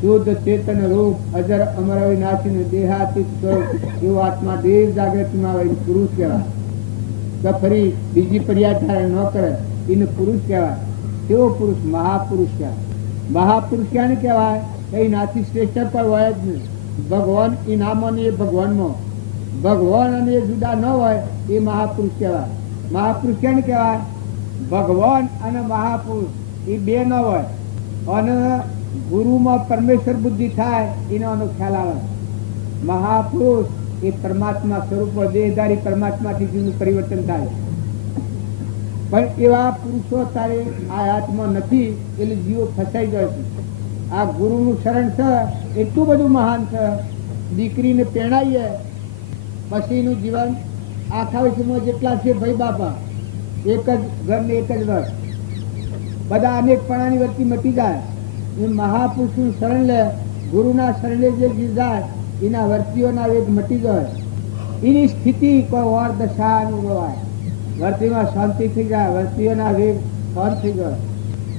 શુદ્ધ ચેતન રૂપ અજર અમર અવિનાશી ને દેહાતીત સ્વરૂપ એવો આત્મા દેહ જાગૃતિમાં આવે પુરુષ કહેવાય. તો ફરી બીજી પર્યાય ન કરે એને પુરુષ કહેવાય. કેવો પુરુષ? મહાપુરુષ કહેવાય. મહાપુરુષ ક્યાં કહેવાય? એ નાથી શ્રેષ્ઠ પર હોય જ નહીં. ભગવાન ઇનામો ને એ ભગવાનમાં, ભગવાન અને એ જુદા ન હોય એ મહાપુરુષ કહેવાય. મહાપુરુષ ક્યાં કહેવાય? ભગવાન અને મહાપુરુષ એ બે ન હોય. અને ગુરુમાં પરમેશ્વર બુદ્ધિ થાય એનો ખ્યાલ આવે. મહાપુરુષ એ પરમાત્મા સ્વરૂપ દેહધારી પરમાત્માથી જીવનું પરિવર્તન થાય. પણ એવા પુરુષો તારે આ હાથમાં નથી એટલે જીવો ફસાઈ જાય છે. આ ગુરુનું શરણ છે એટલું બધું મહાન છે. દીકરીને પહેણાઈએ પછીનું જીવન આખા વિશ્વમાં જેટલા છે ભાઈ બાપા એક જ ઘરને એક જ વર્ષ બધા અનેકપણાની વચ્ચે મટી જાય. એ મહાપુરુષનું શરણ લે, ગુરુના શરણે જે જાય એના વર્તીઓના વેગ મટી જાય. એની સ્થિતિ કોઈ વાર દશા અનુભવાય. વર્તીમાં શાંતિ થઈ જાય, વર્તીઓના વેગ શાંત થઈ જાય.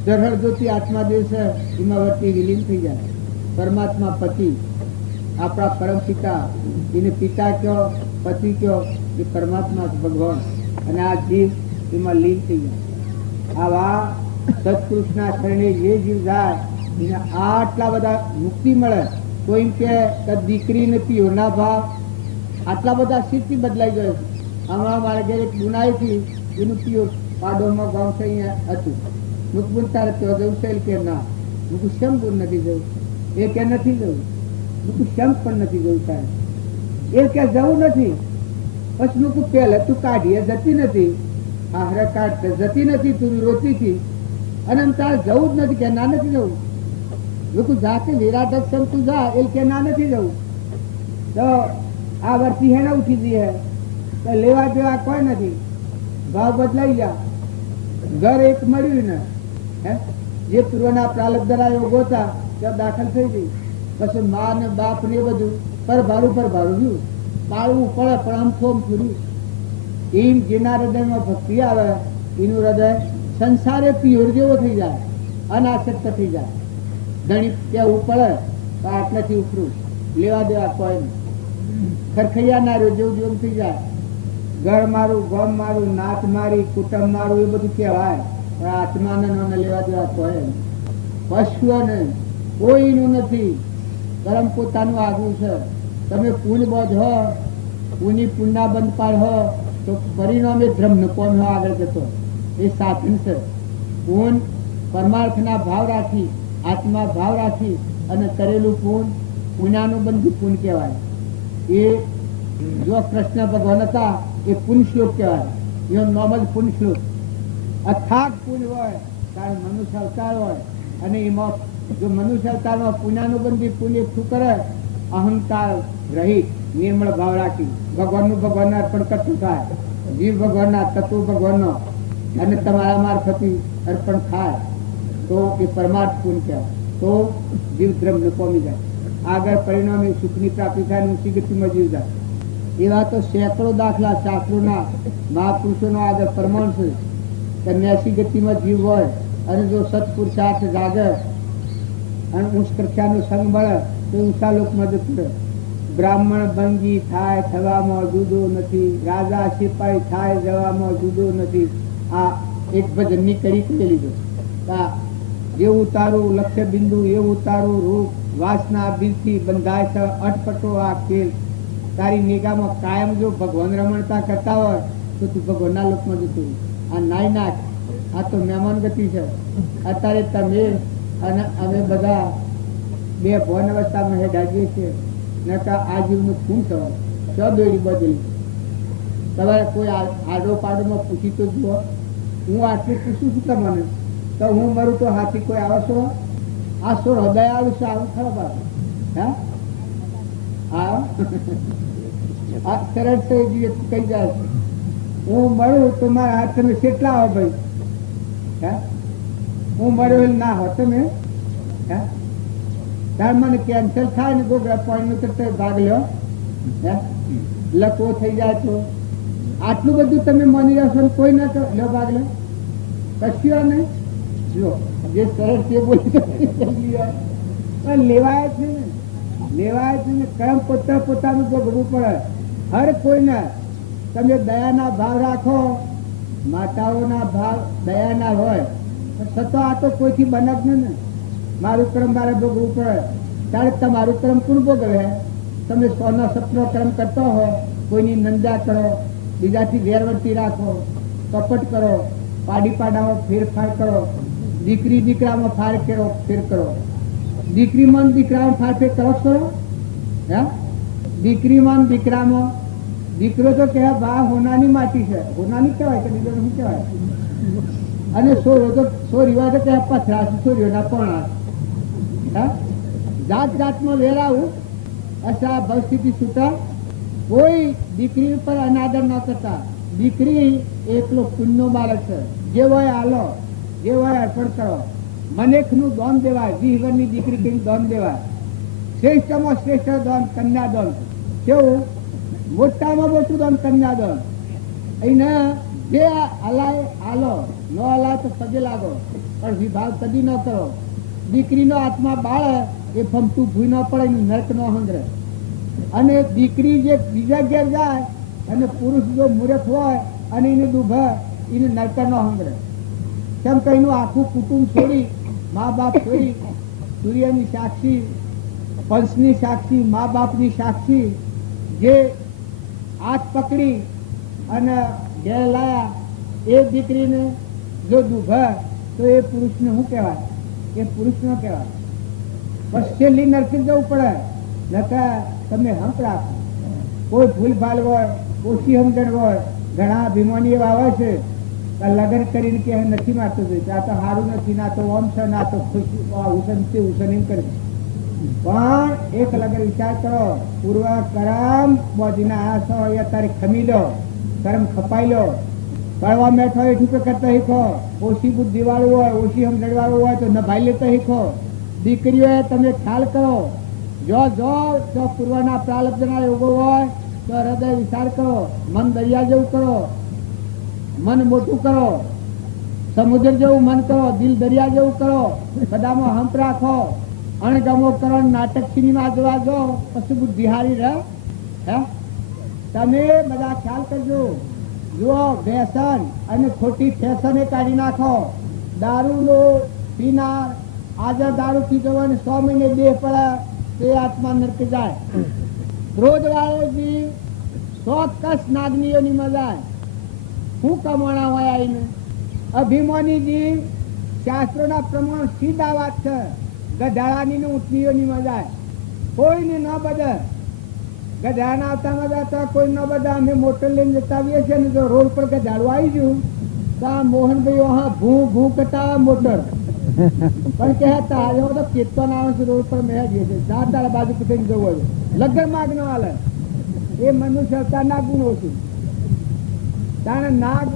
જરહર જ્યોતિ આત્મા દેવ છે એમાં વર્તી વિલીન થઈ જાય. પરમાત્મા પતિ આપણા પરમ પિતા, એને પિતા કયો પતિ કયો એ પરમાત્મા ભગવાન. અને આ જીવ એમાં લીન થઈ જાય. આવા સત્પુરુષના શરણે જે જીવ જાય એને આટલા બધા મુક્તિ મળે. કોઈ એમ કે દીકરીને પીઓના ભાવ આટલા બધા સ્થિતિ બદલાઈ ગયો છે. હમણાં મારે ઘેર એક બુનાઈ હતી એનું પીઓ પાડોમાં ગામ છે અહીંયા હતું. મુકબુન તારે ત્યાં જવું છે કે ના? મૂકું કેમ દૂર નથી જવું? એ કે નથી જવું. તું શંખ પણ નથી જોયું સાહેબ. એ કે જવું નથી. પછી મૂકું પહેલા તું કાઢીએ જતી નથી, આહરે કાઢ જતી નથી, તું રોતી હતી અને તારે જવું જ નથી કે ના નથી જવું. મૂકું જાતે વિરાટ અક્ષમ તું જા, એ કે ના નથી જવું. તો આ વર્ષથી હેને ઉઠી જઈએ તો લેવા દેવા કોઈ નથી, ભાવ બદલાઈ ગયા. ઘર એક મળ્યું ને હે, જે પૂર્વના પ્રાલબ્ધના યોગો હતા ત્યાં દાખલ થઈ ગઈ. પછી મા ને બાપ ને એ બધું પર ભાડું રહ્યું, પાળવું પડે પણ આમથું રહ્યું. એમ જેના હૃદયમાં ભક્તિ આવે એનું હૃદય સંસારે પિયોર જેવો થઈ જાય, અનાસક્ત થઈ જાય. ઘણી કહેવું પડે તો આટલાથી ઉતરું, લેવા દેવા કોઈ નહીં. ખરખૈયા ના રહ્યો જેવું જેવું થઈ જાય. ઘર મારું, ગમ મારું, નાત મારી, કુટુંબ મારું એ બધું કહેવાય, પણ આત્માને ન લેવા દેવા કોઈ નહીં. પશુઓને કોઈનું નથી, કર્મ પોતાનું આગવું છે. તમે પુલ બોધો, પુની પુના બંધ પાડ હો તો પરિણામે ધ્રમ ન કોમ આગળ જતો એ સાધન છે. પૂન પરમાર્થના ભાવ રાખી, આત્મા ભાવ રાખી અને કરેલું પૂન પુનાનું બંધ પૂન કહેવાય. એ જો કૃષ્ણ ભગવાન હતા એ પુન શ્લોક કહેવાય. એનો નામ જ પુન શ્લોક. અથાગ પુન હોય કારણ મનુષ્ય અવતાર હોય, અને એમાં જો મનુષ્ય અવતારમાં પુનાનું બંધી પુન એકઠું કરે, અહંકાર રહિત નિર્મળ ભાવ રાખી ભગવાનનું ભગવાનને અર્પણ કરતું થાય, જીવ ભગવાનના તત્વ ભગવાનનો અને તમારા મારફતી અર્પણ થાય તો એ પરમાર્થ પૂર્ણ કહેવાય. તો જીવ ધર્મને પામી જાય, આગળ પરિણામે સુખની પ્રાપ્તિ થાય, ઊંચી ગતિમાં જીવ જાય. એવા તો સેંકડો દાખલા શાસ્ત્રોના મહાપુરુષોનો આગળ પ્રમાણ છે કે 80 ગતિમાં જીવ હોય અને જો સત્પુરુષાર્થ જાગે અને ઉચ્ચ કક્ષાનો સંગ મળે તો ઊંચા લોકમાં જતું રહે. બ્રાહ્મણ બંગી થાય થવામાં જુદો નથી, રાજા સિપાઈ થાય જવામાં જુદો નથી. આ એક ભજનની કરી લીધો. જેવું તારું લક્ષ્ય બિંદુ એવું તારું રૂપ, વાસના બિલથી બંધાય છે અટપટો આ ખેલ. તારી નિગાહમાં કાયમ જો ભગવાન રમણતા કરતા હોય તો તું ભગવાનના લોકમાં જતું. આ નાય નાખ, આ તો મહેમાન ગતિ છે. અત્યારે તમે અને અમે બધા બે ભવન અવસ્થામાં હેડાવીએ છીએ. નકા આ જીવનું ખૂન થવાનું સદોડી બદલી. તમારે કોઈ આડો પાડોમાં પૂછી તો જુઓ. હું આટલું પૂછું છું તમને તો હું મરું તો હાથી કોઈ આવે છો? આ સો હૃદય આવ્યું છે આવું ખરાબ આવે. હા આ સરળ છે કઈ જાય છે. હું મળું તો મારા હાથ તમે કેટલા આવો ભાઈ? હે હું મળ્યો ના હો તમે હે તાર મને કેન્સર થાય ને ગોગરા પાણી નો ભાગ લ્યો હે લકવો થઈ જાય તો આટલું બધું તમે માની રહેશો ને કોઈ ના લો ભાગ લો કશ્યો નહીં. જો જે સરળ તે બોલી લેવાય છે ને, લેવાય છે ને. કર્મ પોતાનું ભોગવવું પડે હર કોઈને. તમે દયાના ભાવ રાખો, માતાઓના ભાવ દયાના હોય છતાં આ તો કોઈથી બને જ ને. મારું કર્મ મારે ભોગવવું પડે ત્યારે તમારું કર્મ કોણ ભોગવે? તમે સોનો સપનો કર્મ કરતો હો, કોઈની નિંદા કરો, બીજાથી વેરવર્તી રાખો, કપટ કરો, પાડી પાડામાં ફેરફાર કરો, દીકરી દીકરામાં ફેર કરો, દીકરીમાં દીકરામાં ફેર કરો છો હે? દીકરીમાં દીકરામાં દીકરો તો કહેવાય બા હોનાની માટી છે, હોનાની કહેવાય કે બીજો શું કહેવાય? અને સોરીવા તો કહેવાય પથરા સોરીઓના પોણા. જાત જાતમાં વેરાવું અસા ભવસ્થિતિ છૂટા. કોઈ દીકરી પર અનાદર ન કરતા. દીકરી એકલો પુણ્યનો બાળક છે. જે હોય આલો, જે હોય અર્પણ કરો. મનેખનું દોન દેવાય, વિહવરની દીકરી કઈ દોન દેવાય. શ્રેષ્ઠમાં શ્રેષ્ઠ દોન કન્યાદોન. કેવું? મોટામાં મોટું દોન કન્યાદોન. એને જે હલાય આલો, ન હલાય તો પગે લાગો, પણ વિભાગ કદી ન કરો. દીકરીનો આત્મા બાળે એ ફમતું ભૂઈ ન પડે, નર્ક નો હંગરે. અને દીકરી જે બીજા ઘેર જાય અને પુરુષ જો મૂર્ખ હોય અને એને દુભે એને નર્ક નો હંગરે. કેમ કે એનું આખું કુટુંબ છોડી, મા બાપ છોડી, સૂર્યની સાક્ષી, પંચની સાક્ષી, મા બાપની સાક્ષી જે હાથ પકડી અને ઘેર લાયા એ દીકરીને જો દુભે તો એ પુરુષને શું કહેવાય? એ પુરુષ ન કહેવાય. બસ છેલ્લી નરકી જવું પડે. નકર તમે હંપ રાખો. કોઈ ભૂલભાલ હોય, ઓછી સમજણ હોય, ઘણા અભિમાની એવા હોય છે લગ્ન કરીને કે નથી મારતો જોઈતું, આ તો સારું નથી, ના તો ઓમ છે, ના તો ઉસન છે, ઉસન એમ કરે. પણ એક લગન વિચાર કરો, પૂર્વ કરમ બોધીના આ છો એ અત્યારે ખમી લો, કરમ ખપાઈ લો. કળવા મેઠો એ ઠૂકે કરતા શીખો. ઓછી બુદ્ધિ વાળું હોય, ઓછી સમજણ વાળું હોય તો નભાઈ લેતા શીખો. દીકરીઓએ તમે ખ્યાલ કરો, જો પૂર્વના પ્રાલબ્ધના યોગો હોય તો હૃદય વિચાર કરો, મન દરિયા જેવું કરો, મન મોટું કરો, સમુદ્ર જેવું મન કરો, દિલ દરિયા જેવું કરો, બધામાં હંપ રાખો, અણગમો કરો, નાટક સિનેમા જોવા જો, પછી બુદ્ધિ હારી રહે. હે તમે બધા ખ્યાલ કરજો. જુઓ, વ્યસન અને ખોટી ફેશન એ કાઢી નાખો. દારૂ પીનાર આજે દારૂ પીતો હોય ને 100 મહિને દેહ પડે તે આત્મા નરક જાય. ક્રોધ વાળો જીવ ચોક્કસ નાગનીઓની મજા, શું કમાણા હોય આવીને. અભિમાની જીવ શાસ્ત્રોના પ્રમાણ સીધા વાત છે, ગધાડાની ઊંટનીઓની મજા, કોઈને ન બદે. ગધાડા આવતા મજા તો કોઈ ન બધા. અમે મોટર લઈને જતા આવીએ છીએ ને જો રોડ પર ગધાડું આવી ગયું તો આ મોહનભાઈ હા ભૂ ભૂ કરતા મોટર પણ કહેતા એવો તો કેતન આવે છે રોડ પર મેં જઈએ છીએ, તારા બાજુ કુટે જવું હોય લગ્ન માગ ન હાલે. એ મનુષ્ય અવતારના ગુણો છે. તારે નાગ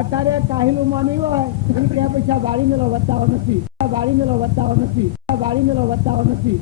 અત્યારે કાહિલું માનવી હોય કે પૈસા વાળી મેલો વતાવો નથી, વાળી મેલો વતાવો નથી, વાળી મેલો વતાવો નથી.